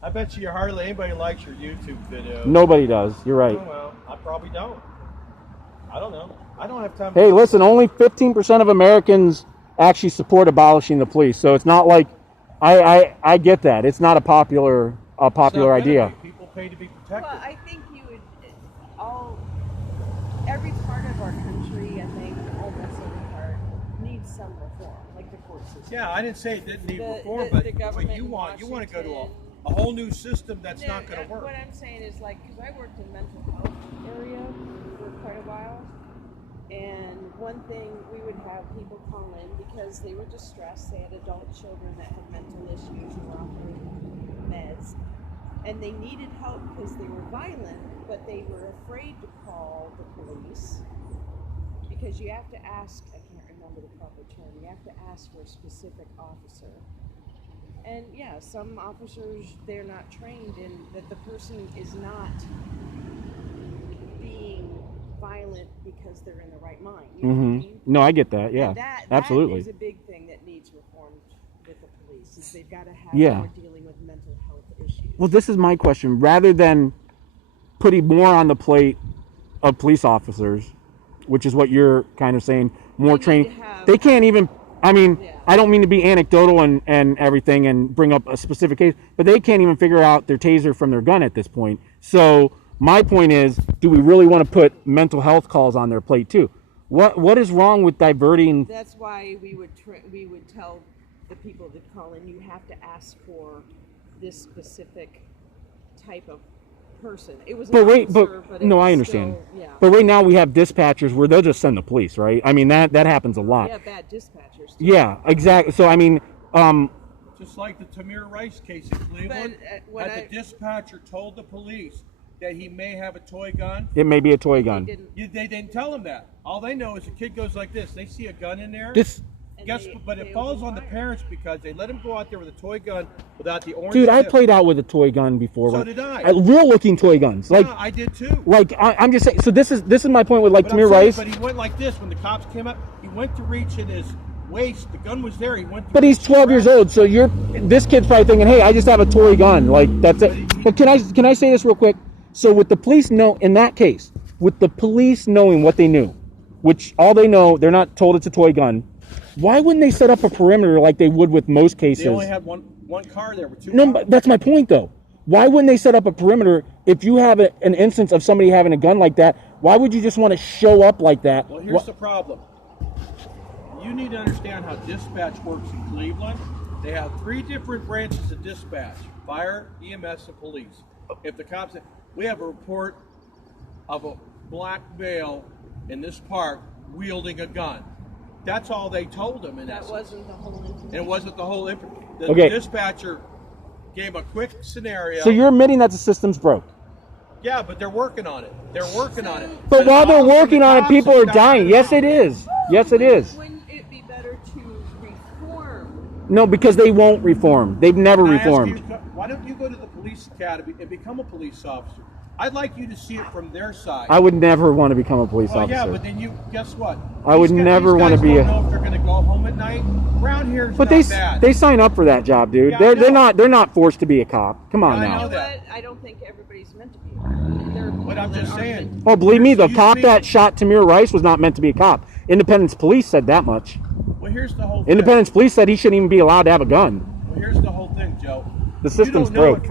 I bet you hardly anybody likes your YouTube videos. Nobody does. You're right. Oh, well, I probably don't. I don't know. I don't have time. Hey, listen, only 15% of Americans actually support abolishing the police. So it's not like I get that. It's not a popular idea. People pay to be protected. Well, I think you would every part of our country, I think almost every part needs some reform, like the court system. Yeah, I didn't say it didn't need reform, the but you want to go to a whole new system that's not going to work. What I'm saying is, like, because I worked in mental health area for quite a while, and one thing we would have people call in because they were distressed. They had adult children that had mental issues who were on their meds, and they needed help because they were violent, but they were afraid to call the police because you have to ask. I can't remember the proper term. You have to ask for a specific officer. And yeah, some officers, they're not trained in that the person is not being violent because they're in the right mind. You know what I mean? No, I get that. Yeah, absolutely. That is a big thing that needs reformed with the police. Is they've got to have more dealing with mental health issues. Well, this is my question. Rather than putting more on the plate of police officers, which is what you're kind of saying, more trained, they can't even. I mean, I don't mean to be anecdotal and everything and bring up a specific case, but they can't even figure out their taser from their gun at this point. So my point is, do we really want to put mental health calls on their plate too? What is wrong with diverting? That's why we would tell the people that call in, you have to ask for this specific type of person. It was no, I understand. Still, yeah. But right now we have dispatchers where they'll just send the police, right? I mean that happens a lot. Yeah, bad dispatchers too. Yeah, exactly. So I mean, just like the Tamir Rice case in Cleveland, the dispatcher told the police that he may have a toy gun. It may be a toy gun. They didn't tell him that. All they know is the kid goes like this. They see a gun in there. But it falls on the parents because they let him go out there with a toy gun without the orange. Dude, I played out with a toy gun before. So did I. Real looking toy guns. Like I did too. Like I'm just saying. So this is my point with Tamir Rice. But he went like this when the cops came up. He went to reach in his waist. The gun was there. He went. But he's 12 years old. So this kid's probably thinking, hey, I just have a toy gun. Like that's it. But can I say this real quick? So with the police in that case, with the police knowing what they knew, which all they know, they're not told it's a toy gun. Why wouldn't they set up a perimeter like they would with most cases? They only had one car there with two No, cars. but that's my point though. Why wouldn't they set up a perimeter if you have an instance of somebody having a gun like that? Why would you just want to show up like that? Well, here's the problem. You need to understand how dispatch works in Cleveland. They have 3 different branches of dispatch: fire, EMS, and police. If the cops say, we have a report of a black male in this park wielding a gun. That's all they told him. That wasn't the whole information. It wasn't the whole information. The dispatcher gave a quick scenario. So you're admitting that the system's broke? Yeah, but they're working on it. But while they're working on it, people are dying. Yes, it is. Yes, it is. Wouldn't it be better to reform? No, because they won't reform. They've never reformed. Why don't you go to the police academy and become a police officer? I'd like you to see it from their side. I would never want to become a police officer. Yeah, but then guess what? I would never want to be don't know if they're going to go home at night. Around here, but they sign up for that job, dude. Yeah, they're not forced to be a cop. Come on now. You know what? I don't think everybody's meant to be. But I'm just saying. Oh, believe me, the cop that shot Tamir Rice was not meant to be a cop. Independence Police said that much. Well, here's the whole thing. Independence Police said he shouldn't even be allowed to have a gun. Well, here's the whole thing, Joe. The system's broke.